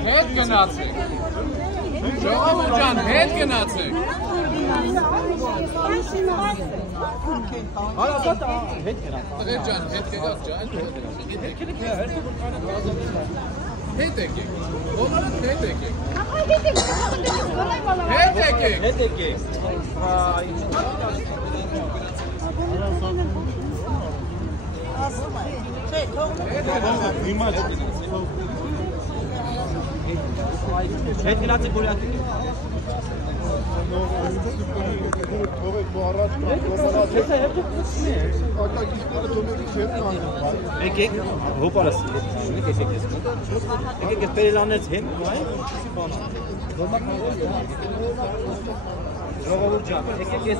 Հետ գնացեք։ Ժողովուրդ ջան, հետ գնացեք։ Տղեր ջան, հետ գնաց ջան, հետ եկեք։ Բոլորը հետ եկեք։ Հետ եկեք։ Հետ եկեք։ Հետ գնացեք բոլորը։ Եկեք, հոպարս, եկեք ես։ Եկեք ես պերելանեց հեմ, ժողովուրդ ջան, եկեք ես։